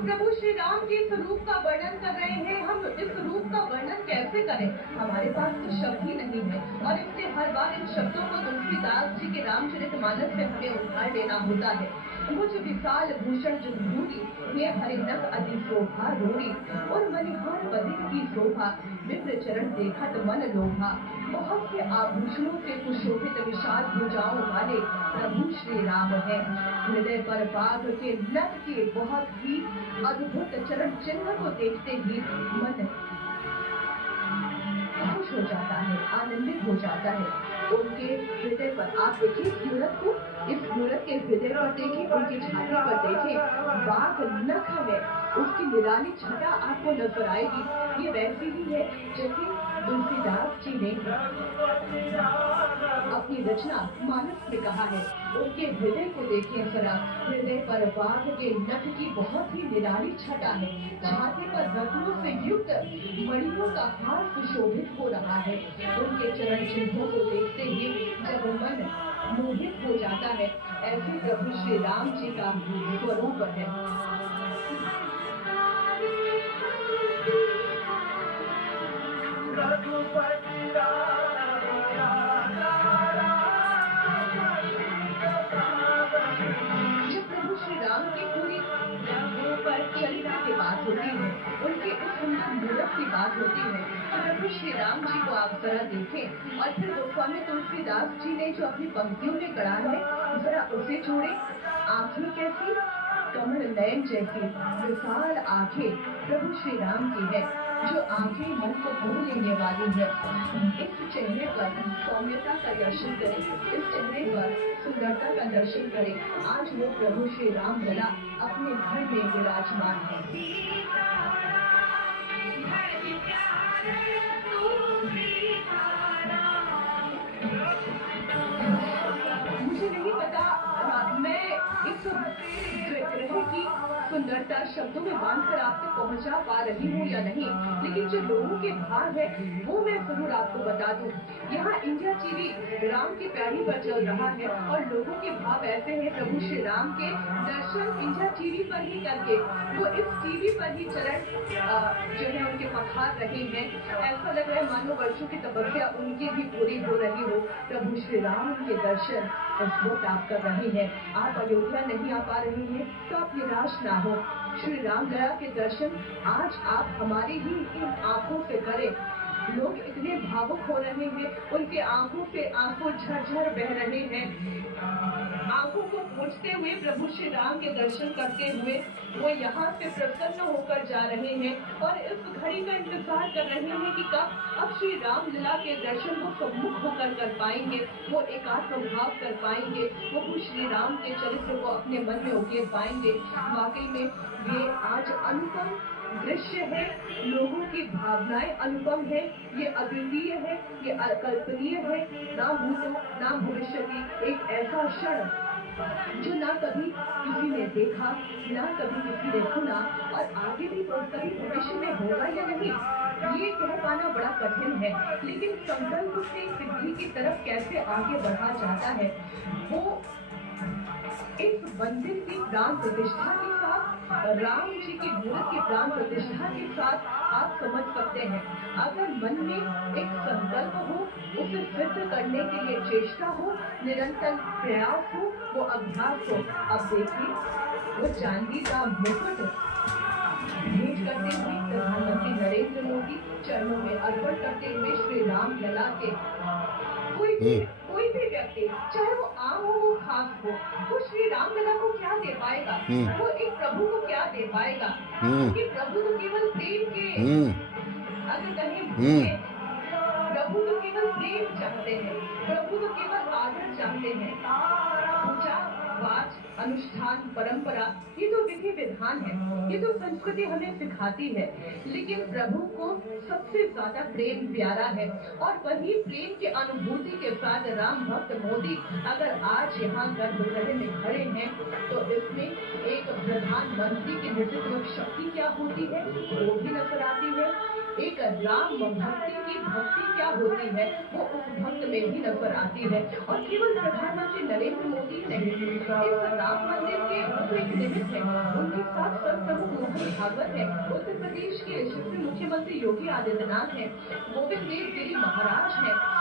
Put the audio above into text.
हम प्रभु श्री राम के स्वरूप का वर्णन कर रहे हैं। हम इस रूप का वर्णन कैसे करें? हमारे पास तो शब्द ही नहीं है और इसलिए हर बार इन शब्दों को तुलसीदास जी के रामचरितमानस से हमें उधार लेना होता है। मुझ विशाल भूषण जो धूरी, ये हरिनक अति शोभा रोरी, और मनिहार बदिक की शोभा, विप्र चरण देखत मन लोभा। बहुत से आभूषणों से सुशोभित विशाल भुजाओं वाले प्रभु श्री राम है। हृदय पर बाघ के नख के बहुत ही अद्भुत चरण चिन्ह को देखते ही मन खुश हो जाता है, आनंदित हो जाता है। उनके हृदय पर आप देखिए इस मूर्त के हृदय पर देखिए, उनकी छाती पर देखिए, बाघ नख है, उसकी निराली छटा आपको नजर आएगी। ये वैसी ही है जैसे तुलसीदास जी ने अपनी रचना मानस में कहा है। उनके हृदय को देखिए जरा, हृदय पर बाघ के नख की बहुत ही निराली छटा है, छाती पर रत्नों से युक्त मणियों का हार सुशोभित हो रहा है। उनके चरण चिन्हों को देखते ही जब मन मोहित हो जाता है, ऐसे प्रभु श्री राम जी का स्वरूप है। चरित्र की बात होती है, उनके उस सुंदर मूर्त की बात होती है, तो प्रभु श्री राम जी को आप जरा देखें और फिर गोस्वामी तुलसीदास जी ने जो अपनी पंक्तियों में गढ़ा है जरा उसे छोड़े। आंखें कैसी, कमल नयन जैसी विशाल आंखें प्रभु श्री राम की है, जो आंखें मन को मोह लेने वाली है। इस चेहरे पर सौम्यता का दर्शन करें, इस चेहरे पर सुंदरता का दर्शन करें। आज वो प्रभु श्री राम लला अपने घर में विराजमान है। मुझे नहीं पता मैं इस विग्रह की सुंदरता शब्दों में बांधकर आप तक पहुंचा पा रही हूँ या नहीं, लेकिन जो लोगों के भाव है वो मैं जरूर आपको बता दूं। यहाँ इंडिया टीवी राम की पैड़ी पर चल रहा है और लोगों के भाव ऐसे हैं, प्रभु श्री राम के दर्शन इंडिया टीवी पर ही करके वो इस टीवी पर ही चरण जो है उनके पखार रहे हैं। ऐसा लग रहा है मानो वर्षों की तपस्या उनकी भी पूरी हो रही हो। प्रभु श्री राम के दर्शन इस वक्त आप कर रहे हैं। आप अयोध्या नहीं आ पा रहे हैं तो आप निराश ना हो। श्री राम लला के दर्शन आज आप हमारी ही इन आंखों से करें। लोग इतने भावुक हो रहे हैं, उनके आंखों से आंसू झरझर बह रहे हैं। आंखों को पोंछते हुए प्रभु श्री राम के दर्शन करते हुए वो यहाँ से प्रसन्न होकर जा रहे हैं और इस घड़ी का इंतजार कर रहे हैं कि कब अब श्री राम लीला के दर्शन वो सम्मुख होकर कर पाएंगे, वो एकात्म भाव कर पाएंगे, वो श्री राम के चरित्र को अपने मन में उकेर पाएंगे। वाकई में ये आज अनुपम दृश्य है, लोगों की भावनाएं अनुपम है, ये अद्वितीय है, ये अकल्पनीय है। ना भूतो ना भविष्य की एक ऐसा क्षण जो ना कभी किसी ने देखा, ना कभी किसी ने सुना और आगे भी कभी भविष्य में होगा या नहीं ये कह पाना बड़ा कठिन है। लेकिन संकल्प से सिद्धि की तरफ कैसे आगे बढ़ा जाता है, वो इस मंदिर की प्राण प्रतिष्ठा के साथ, राम जी की मूर्त की प्राण प्रतिष्ठा के साथ आप समझ सकते हैं। अगर मन में एक संकल्प हो, उसे सिद्ध करने के लिए चेष्टा हो, निरंतर प्रयास हो, वो अभ्यास हो। अब देखिए वो चांदी का मुकुट भेंट करते हुए प्रधानमंत्री नरेंद्र मोदी चरणों में अर्पण करते हुए श्री राम लला के कोई भी व्यक्ति, चाहे वो आम हो वो खास हो, वो श्री राम लला को क्या दे पाएगा? वो एक प्रभु को क्या दे पाएगा? क्योंकि प्रभु तो केवल प्रेम के अगर कहें प्रभु तो केवल प्रेम चाहते हैं, प्रभु तो केवल आदर चाहते हैं। पूजा पाठ अनुष्ठान परंपरा ये तो विधि विधान है, ये तो संस्कृति हमें सिखाती है, लेकिन प्रभु को सबसे ज्यादा प्रेम प्यारा है। और वही प्रेम की अनुभूति के साथ राम भक्त मोदी अगर आज यहाँ गर्भगृह में खड़े हैं तो इसमें एक प्रधानमंत्री की नेतृत्व शक्ति क्या होती है वो भी नजर आती है। एक राम भक्ति की भक्ति क्या होती है वो उस भक्त में भी नजर आती है। और केवल प्रधानमंत्री नरेंद्र मोदी नहीं, इस राम मंदिर के निमित्त है उनके साथ सब प्रमुख मोहन भागवत है, उत्तर प्रदेश के यशस्वी मुख्यमंत्री योगी आदित्यनाथ हैं, गोविंद देव गिरी महाराज हैं,